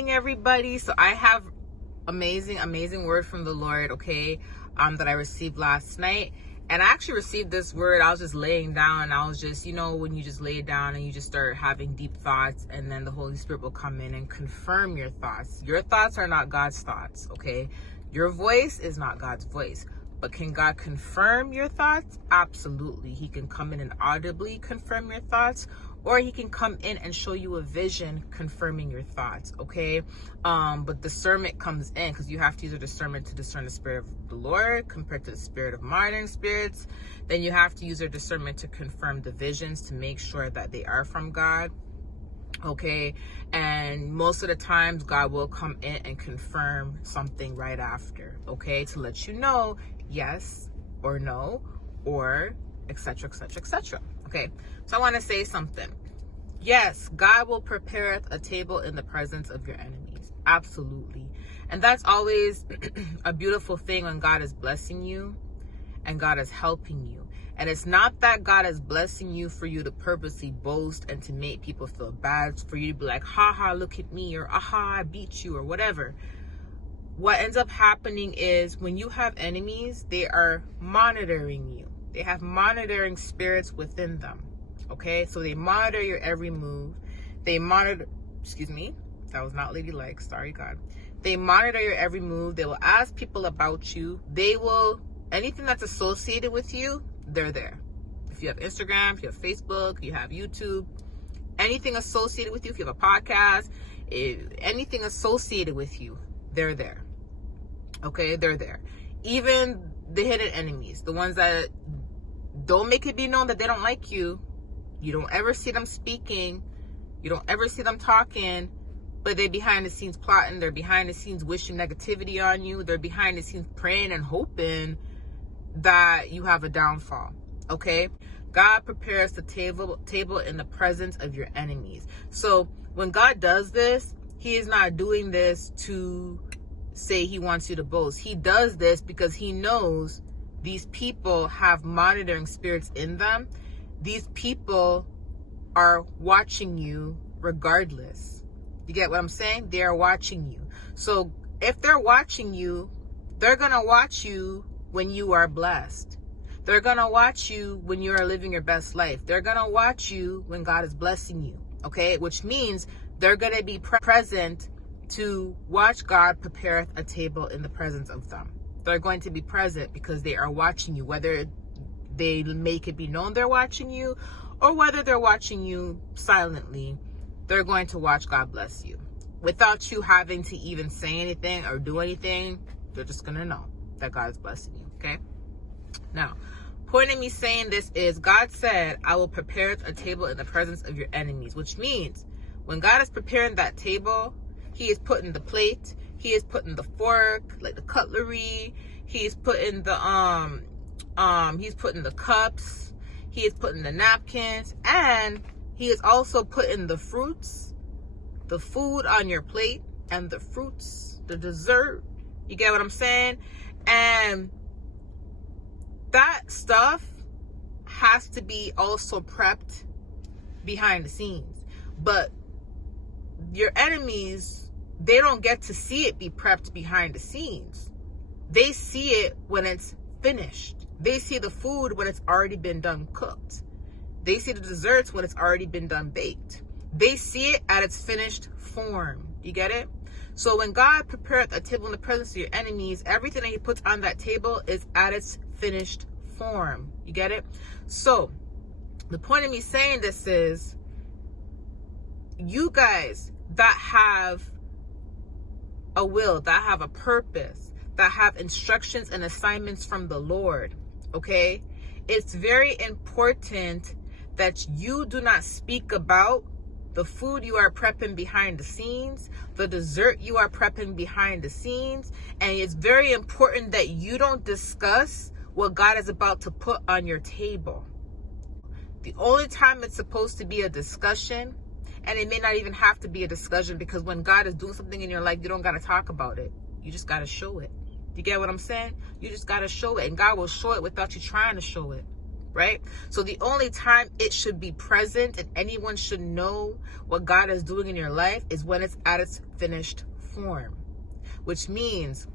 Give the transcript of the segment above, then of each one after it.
morning, everybody. So I have amazing word from the Lord, okay, that I received last night. And I actually received this word. I was just laying down, and I was just, when you just lay down and you just start having deep thoughts, and then the Holy Spirit will come in and confirm your thoughts. Your thoughts are not God's thoughts, okay? Your voice is not God's voice. But can God confirm your thoughts? Absolutely. He can come in and audibly confirm your thoughts, or he can come in and show you a vision confirming your thoughts, okay? But discernment comes in, because you have to use a discernment to discern the spirit of the Lord compared to the spirit of modern spirits. Then you have to use your discernment to confirm the visions to make sure that they are from God, okay? And most of the times God will come in and confirm something right after, okay, to let you know yes or no, or etc, okay? So I want to say something. Yes, God will prepare a table in the presence of your enemies. Absolutely. And that's always a beautiful thing when God is blessing you and God is helping you. And it's not that God is blessing you for you to purposely boast and to make people feel bad, for you to be like, haha, look at me, or aha, I beat you, or whatever. What ends up happening is when you have enemies, they are monitoring you. They have monitoring spirits within them. Okay, so they monitor your every move. They monitor, excuse me, that was not ladylike, sorry God. They monitor your every move. They will ask people about you. They will, anything that's associated with you, they're there. If you have Instagram, if you have Facebook, you have YouTube, anything associated with you, if you have a podcast, anything associated with you, they're there. Okay, they're there. Even the hidden enemies, the ones that don't make it be known that they don't like you. You don't ever see them speaking. You don't ever see them talking, but they're behind the scenes plotting. They're behind the scenes wishing negativity on you. They're behind the scenes praying and hoping that you have a downfall, okay? God prepares the table in the presence of your enemies. So when God does this, he is not doing this to say he wants you to boast. He does this because he knows these people have monitoring spirits in them. These people are watching you regardless. You get what I'm saying? They are watching you. So if they're watching you, they're going to watch you when you are blessed. They're going to watch you when you are living your best life. They're going to watch you when God is blessing you, okay? Which means they're going to be present to watch God prepare a table in the presence of them. They're going to be present because they are watching you, whether they make it be known they're watching you or whether they're watching you silently. They're going to watch God bless you without you having to even say anything or do anything. They're just going to know that God is blessing you, okay? Now, point of me saying this is God said, I will prepare a table in the presence of your enemies, which means when God is preparing that table, he is putting the plate, he is putting the fork, like the cutlery, he is putting the he's putting the cups, he is putting the napkins, and he is also putting the fruits, the food on your plate, and the fruits, the dessert. You get what I'm saying? And that stuff has to be also prepped behind the scenes. But your enemies, they don't get to see it be prepped behind the scenes. They see it when it's finished. They see the food when it's already been done cooked. They see the desserts when it's already been done baked. They see it at its finished form. You get it? So when God prepared a table in the presence of your enemies, everything that he puts on that table is at its finished form. You get it? So the point of me saying this is, you guys that have a will, that have a purpose, that have instructions and assignments from the Lord, okay? It's very important that you do not speak about the food you are prepping behind the scenes, the dessert you are prepping behind the scenes, and it's very important that you don't discuss what God is about to put on your table. The only time it's supposed to be a discussion, and it may not even have to be a discussion, because when God is doing something in your life, you don't got to talk about it. You just got to show it. You get what I'm saying? You just got to show it, and God will show it without you trying to show it. right? So the only time it should be present and anyone should know what God is doing in your life is when it's at its finished form, which means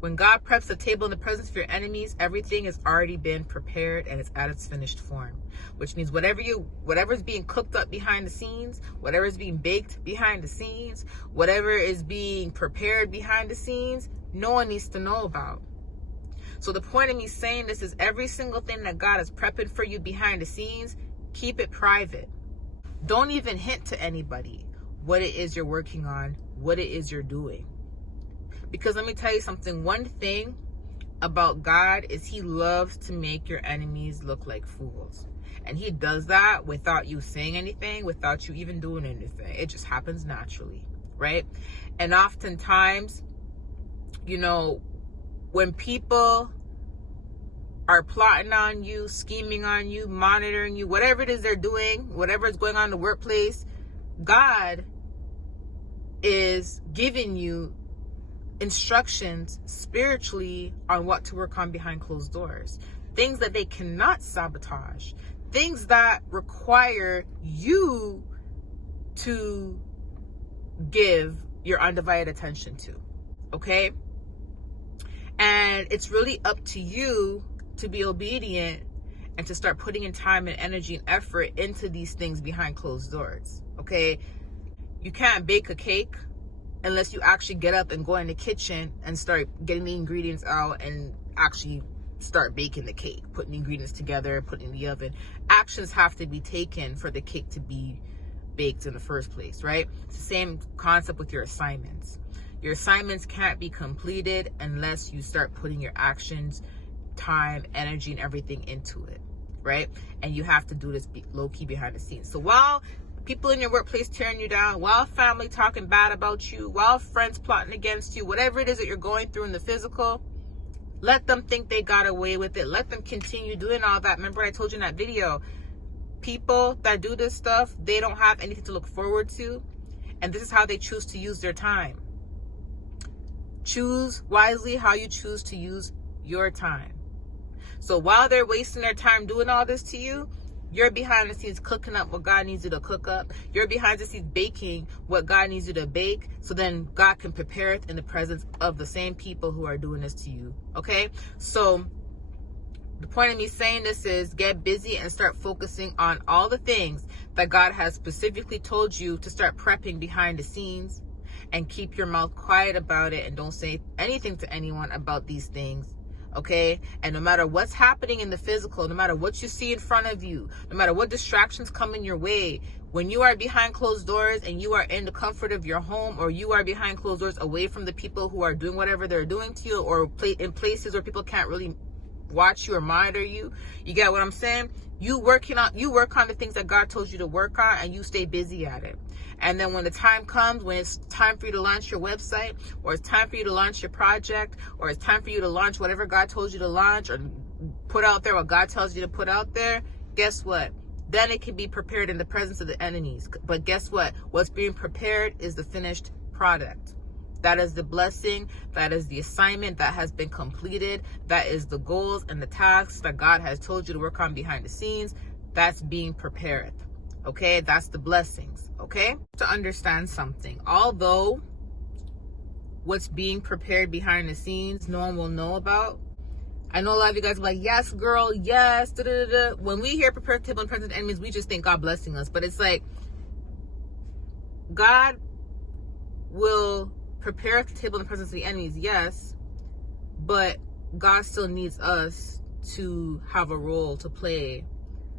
when God preps the table in the presence of your enemies, everything has already been prepared and it's at its finished form, which means whatever's being cooked up behind the scenes, whatever is being baked behind the scenes, whatever is being prepared behind the scenes, no one needs to know about. So the point of me saying this is every single thing that God is prepping for you behind the scenes, keep it private. Don't even hint to anybody what it is you're working on, what it is you're doing. Because let me tell you something, one thing about God is he loves to make your enemies look like fools. And he does that without you saying anything, without you even doing anything. It just happens naturally, right? And oftentimes, you know, when people are plotting on you, scheming on you, monitoring you, whatever it is they're doing, whatever is going on in the workplace, God is giving you instructions spiritually on what to work on behind closed doors. Things that they cannot sabotage. Things that require you to give your undivided attention to. Okay? And it's really up to you to be obedient and to start putting in time and energy and effort into these things behind closed doors. Okay? You can't bake a cake unless you actually get up and go in the kitchen and start getting the ingredients out and actually start baking the cake, putting the ingredients together, putting it in the oven. Actions have to be taken for the cake to be baked in the first place, right? It's the same concept with your assignments. Your assignments can't be completed unless you start putting your actions, time, energy, and everything into it, right? And you have to do this low-key behind the scenes. So while people in your workplace tearing you down, while family talking bad about you, while friends plotting against you, whatever it is that you're going through in the physical, let them think they got away with it. Let them continue doing all that. Remember what I told you in that video? People that do this stuff, they don't have anything to look forward to. And this is how they choose to use their time. Choose wisely how you choose to use your time. So while they're wasting their time doing all this to you, you're behind the scenes cooking up what God needs you to cook up. You're behind the scenes baking what God needs you to bake. So then God can prepare it in the presence of the same people who are doing this to you. Okay? So the point of me saying this is get busy and start focusing on all the things that God has specifically told you to start prepping behind the scenes, and keep your mouth quiet about it and don't say anything to anyone about these things. Okay? And no matter what's happening in the physical, no matter what you see in front of you, no matter what distractions come in your way, when you are behind closed doors and you are in the comfort of your home, or you are behind closed doors away from the people who are doing whatever they're doing to you, or in places where people can't really watch you or monitor you, you get what I'm saying? You work on the things that God told you to work on, and you stay busy at it. And then when the time comes, when it's time for you to launch your website, or it's time for you to launch your project, or it's time for you to launch whatever God told you to launch, or put out there what God tells you to put out there, guess what? Then it can be prepared in the presence of the enemies. But guess what? What's being prepared is the finished product. That is the blessing. That is the assignment that has been completed. That is the goals and the tasks that God has told you to work on behind the scenes. That's being prepared. Okay? That's the blessings. Okay? To understand something, although what's being prepared behind the scenes, no one will know about. I know a lot of you guys are like, yes, girl, yes. Da, da, da, da. When we hear prepare the table in presence of enemies, we just think God blessing us. But it's like, God will prepare the table in the presence of the enemies, yes. But God still needs us to have a role to play,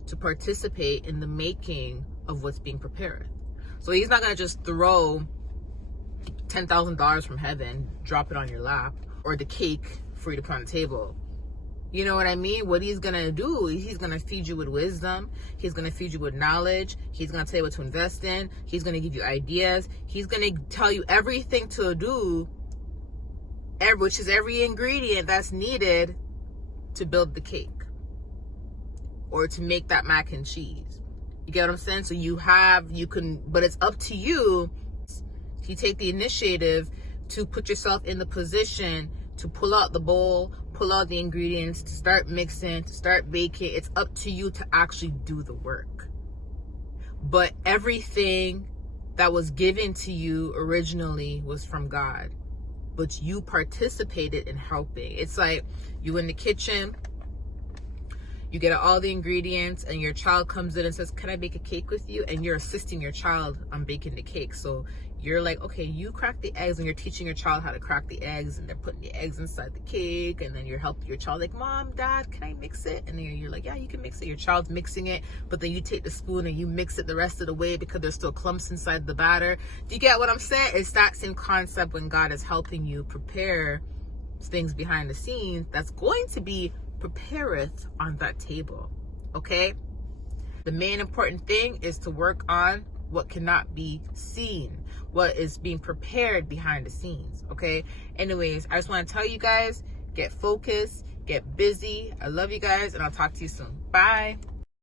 to participate in the making of what's being prepared. So he's not going to just throw $10,000 from heaven, drop it on your lap, or the cake for you to put on the table. You know what I mean? What he's going to do, he's going to feed you with wisdom. He's going to feed you with knowledge. He's going to tell you what to invest in. He's going to give you ideas. He's going to tell you everything to do, which is every ingredient that's needed to build the cake or to make that mac and cheese. You get what I'm saying? So but it's up to you to take the initiative to put yourself in the position to pull out the bowl, pull out the ingredients, to start mixing, to start baking. It's up to you to actually do the work. But everything that was given to you originally was from God, but you participated in helping. It's like you in the kitchen, you get all the ingredients, and your child comes in and says, can I bake a cake with you? And you're assisting your child on baking the cake. So you're like, okay, you crack the eggs, and you're teaching your child how to crack the eggs, and they're putting the eggs inside the cake, and then you're helping your child, like, Mom, Dad, can I mix it? And then you're like, yeah, you can mix it. Your child's mixing it, but then you take the spoon and you mix it the rest of the way because there's still clumps inside the batter. Do you get what I'm saying? It's that same concept when God is helping you prepare things behind the scenes that's going to be prepareth on that table. Okay, the main important thing is to work on what cannot be seen, what is being prepared behind the scenes. Okay, anyways, I just want to tell you guys, get focused, get busy. I love you guys, and I'll talk to you soon. Bye.